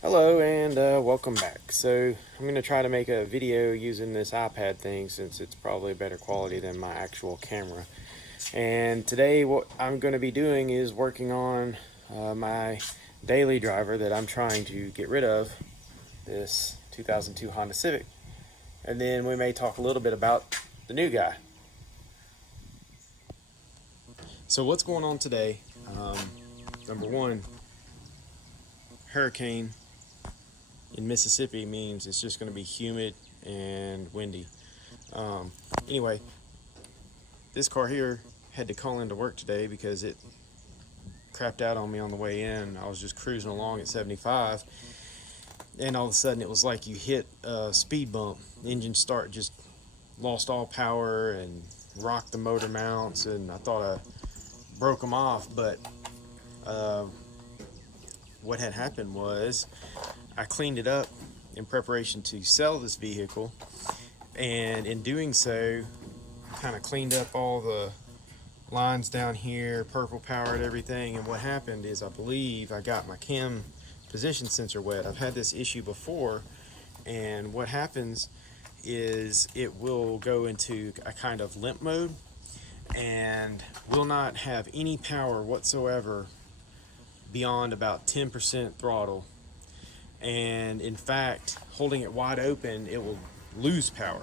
Hello and welcome back. So I'm going to try to make a video using this iPad thing since it's probably better quality than my actual camera. And today what I'm going to be doing is working on my daily driver that I'm trying to get rid of, this 2002 Honda Civic. And then we may talk a little bit about the new guy. So what's going on today? Number one, hurricane in Mississippi means it's just going to be humid and windy. Anyway, this car here had to call into work today because it crapped out on me on the way in. I was just cruising along at 75, and all of a sudden it was like you hit a speed bump. The engine start just lost all power and rocked the motor mounts, and I thought I broke them off, but what had happened was I cleaned it up in preparation to sell this vehicle, and in doing so kind of cleaned up all the lines down here, purple powered everything. And what happened is I believe I got my cam position sensor wet. I've had this issue before, and what happens is it will go into a kind of limp mode and will not have any power whatsoever beyond about 10% throttle. And in fact, holding it wide open, it will lose power.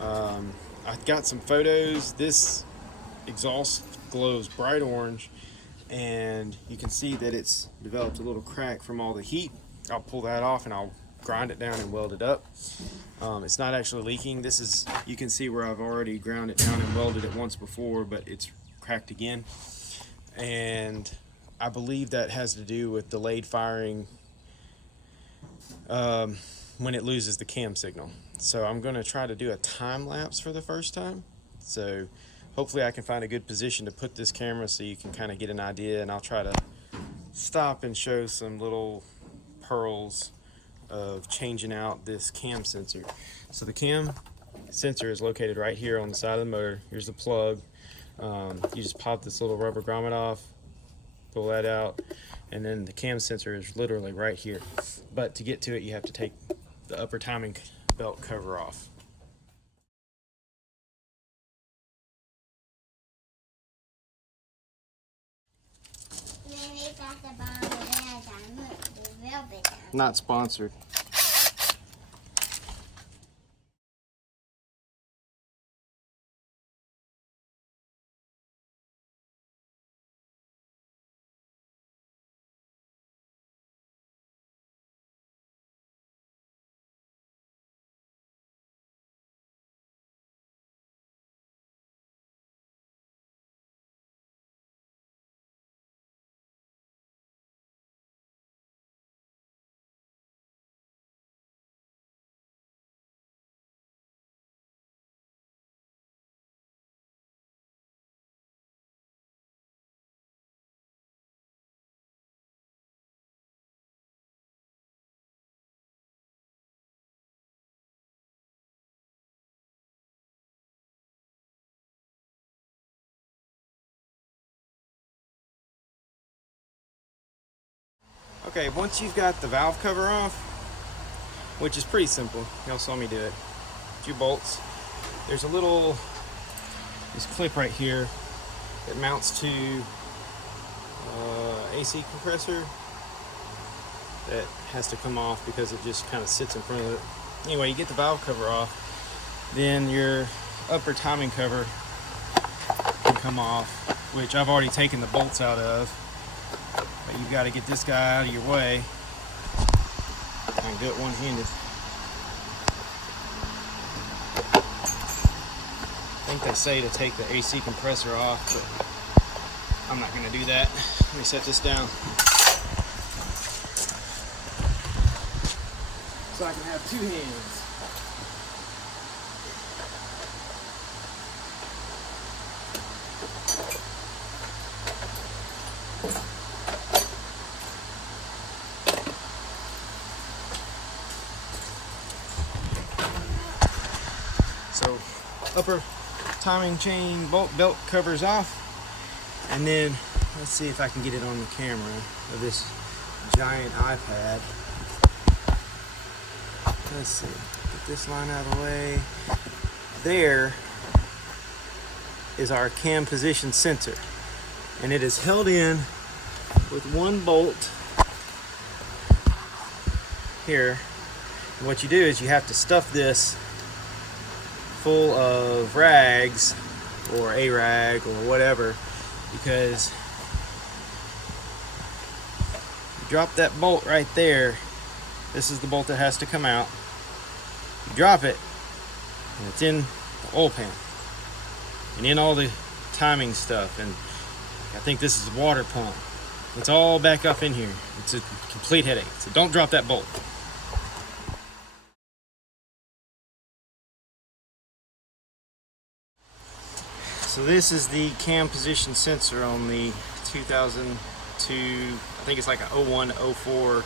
I've got some photos. This exhaust glows bright orange, and you can see that it's developed a little crack from all the heat. I'll pull that off and I'll grind it down and weld it up. It's not actually leaking. This is, you can see where I've already ground it down and welded it once before, but it's cracked again. And I believe that has to do with delayed firing when it loses the cam signal. So I'm going to try to do a time lapse for the first time. So hopefully I can find a good position to put this camera so you can kind of get an idea, and I'll try to stop and show some little pearls of changing out this cam sensor. So the cam sensor is located right here on the side of the motor. Here's the plug. You just pop this little rubber grommet off, pull that out, and then the cam sensor is literally right here. But to get to it, you have to take the upper timing belt cover off. Not sponsored. Okay, once you've got the valve cover off, which is pretty simple, y'all saw me do it, a few bolts. There's a little, this clip right here that mounts to AC compressor that has to come off because it just kind of sits in front of it. Anyway, you get the valve cover off, then your upper timing cover can come off, which I've already taken the bolts out of. But you've got to get this guy out of your way. I can do it one-handed. I think they say to take the AC compressor off, but I'm not going to do that. Let me set this down so I can have two hands. So upper timing chain belt covers off, and then let's see if I can get it on the camera of this giant iPad. let's see, get this line out of the way. There is our cam position sensor, and it is held in with one bolt here. And what you do is you have to stuff this full of rags or a rag or whatever, because you drop that bolt right there. This is the bolt that has to come out. You drop it and it's in the oil pan and in all the timing stuff, and I think this is a water pump. It's all back up in here. It's a complete headache, so don't drop that bolt. So this is the cam position sensor on the 2002, I think it's like a 0104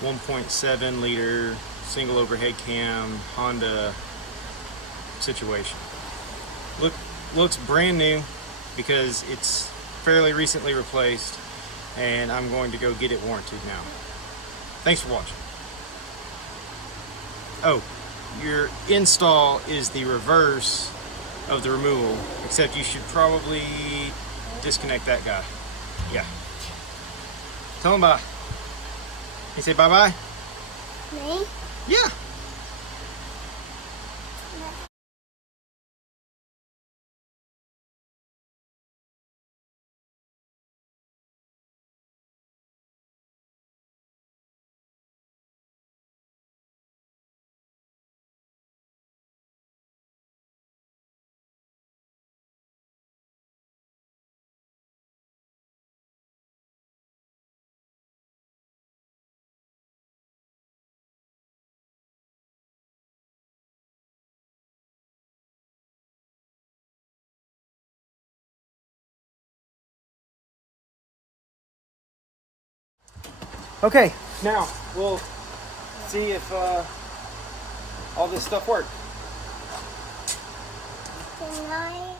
1.7 liter single overhead cam Honda situation. Looks brand new because it's fairly recently replaced, and I'm going to go get it warranted now. Thanks for watching. Oh, your install is the reverse of the removal, except you should probably disconnect that guy. Yeah. Tell him bye. You say bye-bye? Me? Yeah. Okay, now we'll see if all this stuff works. Good night.